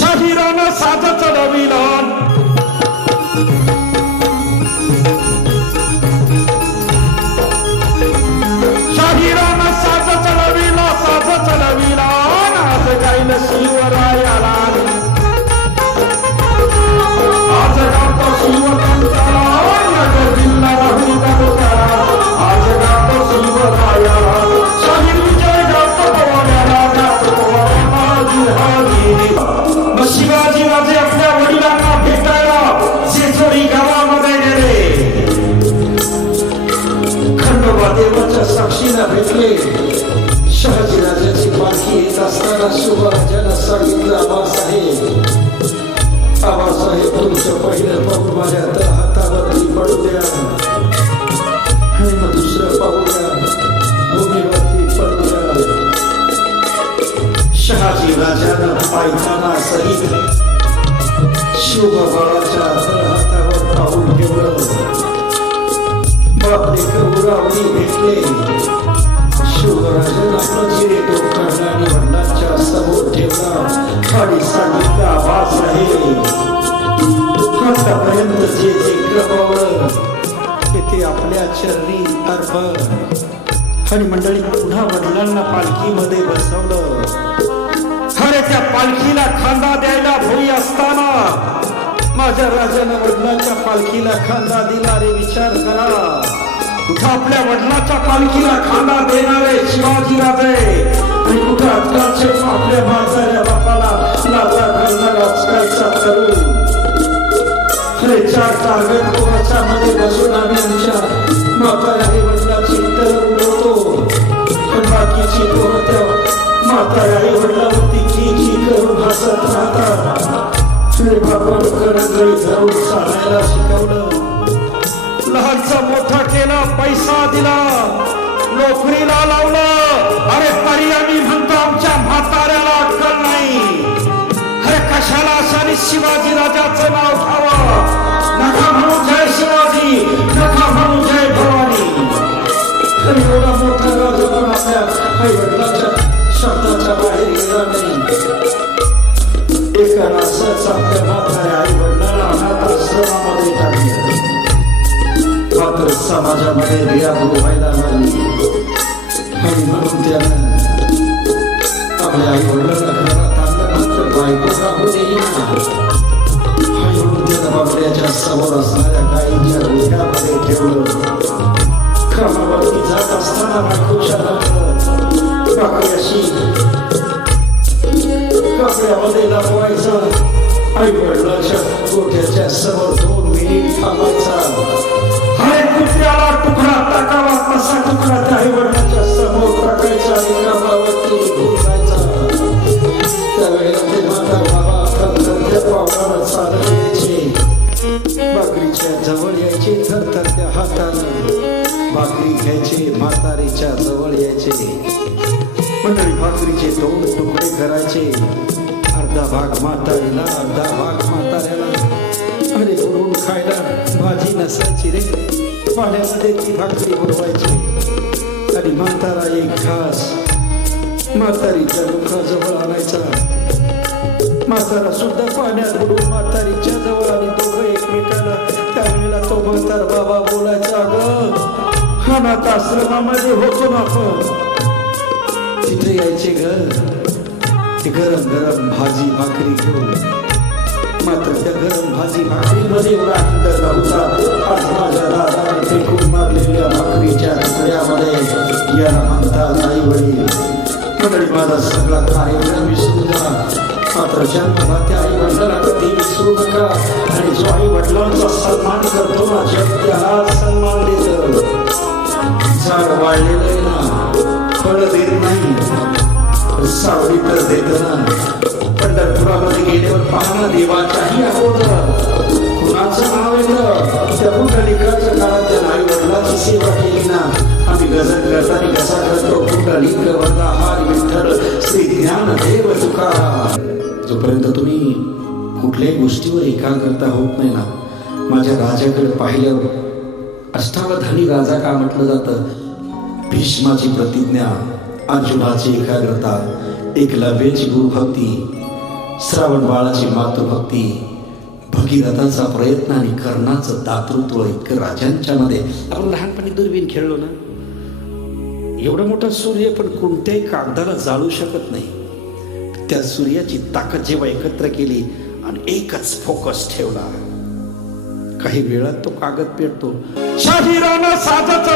শাহিরানা সাজাত রবিলন राजानं सहित शिवबाबाच्या तर हातावर पाहून ठेवलं बापरे गौरावणी भेटले शिवराजन आपलं जिरे काढला आणि समोर ठेवला आणि सांगितला आवाज आहे आतापर्यंत जे जे क्रमावर ते आपल्या चरणी अर्पण आणि मंडळी पुन्हा वडिलांना पालखीमध्ये बसवलं. पालखीला खांदा द्यायला भोई असताना माझ्या राजानं वडिलांच्या पालखीला खांदा दिला रे विचार करा. कुठं आपल्या वडिलाच्या पालखीला खांदा देणारे शिवाजी राजे कुठं आजकालचे आपल्या म्हाताऱ्या बापाला लाथा घालणारा आजकालचा करू अरे चार टार्गेट कोणाच्या मध्ये बसून आम्ही आमच्या म्हाताऱ्या वडिलाची तर उडवतो पण बाकीची कोणत्या त्या करून हसत करंगळी चालायला शिकवलं लहानचा मोठा केला पैसा दिला नोकरीला लावलं. अरे पर्यामी म्हणतो आमच्या म्हाताऱ्याला अक्कल नाही. अरे कशाला अशाने शिवाजी राजाचं नाव मात्र समाजामध्ये रियाबू व्हायला लागली. आणि म्हणून त्यानं आपल्या आई वडिलांना घरात बायको राहू आणि म्हणून त्यानं बापड्याच्या समोर असणाऱ्या गाईच्या डोक्यामध्ये ठेवलं. क्रमावरती जात असताना बायकोच्या जवळ थरथरत्या हातानं. भाकरी घ्यायचे म्हातारीच्या जवळ यायचे. मंडळी भाकरीचे दोन तुकडे करायचे. अर्धा भाग म्हातारीला अर्धा भाग म्हाताऱ्याला. अरे उडून खायला भाजी नसायची रे. पाण्यामध्ये ती भाकरी बुडवायची आणि म्हातारा एक घास म्हातारीच्या मुखाजवळ आणायचा. म्हातारा सुद्धा पाण्यात बुडून म्हातारीच्या जवळ आणि अनाथ आश्रमामध्ये होतो ना आपण. तिथे यायचे घर. ते गरम गरम भाजी भाकरी घेऊन. मात्र त्या गरम भाजी भाकरीमध्ये एवढा आनंद नव्हता. आज माझ्या दादाने फेकून मारलेल्या भाकरीच्या तुकड्यामध्ये याला म्हणतात आई वडील मंडळी माझा सगळा कार्यक्रम विसरू नका. मात्र जन्मदात्या आई वडिलांना कधी विसरू नका आणि जो आई वडिलांचा सन्मान करतो ना जग त्याला सन्मान देतो झाड वाढलेले ना. फळ देत नाही. पण सावली तर देत ना पंढरपुरामध्ये गेल्यावर पाहणं देवाच्याही अगोदर. कुणाचं नाव येतं? त्या पुंडलिकाच्या काळात नाही आई वडिलाची सेवा केली ना. आम्ही गजन करताना कसा करतो? पुंडलिक वरदा हार विठ्ठल श्री ज्ञान देव तुकाराम जोपर्यंत तुम्ही कुठल्याही गोष्टीवर एकाग्रता होत नाही ना माझ्या राजाकडे पाहिल्यावर अष्टावधानी राजा का म्हटलं जातं? भीष्माची प्रतिज्ञा अर्जुनाची एकाग्रता एकलव्याची गुरुभक्ती श्रावण बाळाची मातृभक्ती भगीरथाचा प्रयत्न आणि कर्णाचं दातृत्व इतकं राजांच्या मध्ये. आपण लहानपणी दुर्बीन खेळलो ना? एवढा मोठा सूर्य पण कोणत्याही कागदाला जाळू शकत नाही. त्या सूर्याची ताकद जेव्हा एकत्र केली आणि एकच फोकस ठेवला. काही वेळात तो कागद पेटतो. शाहिराना साधच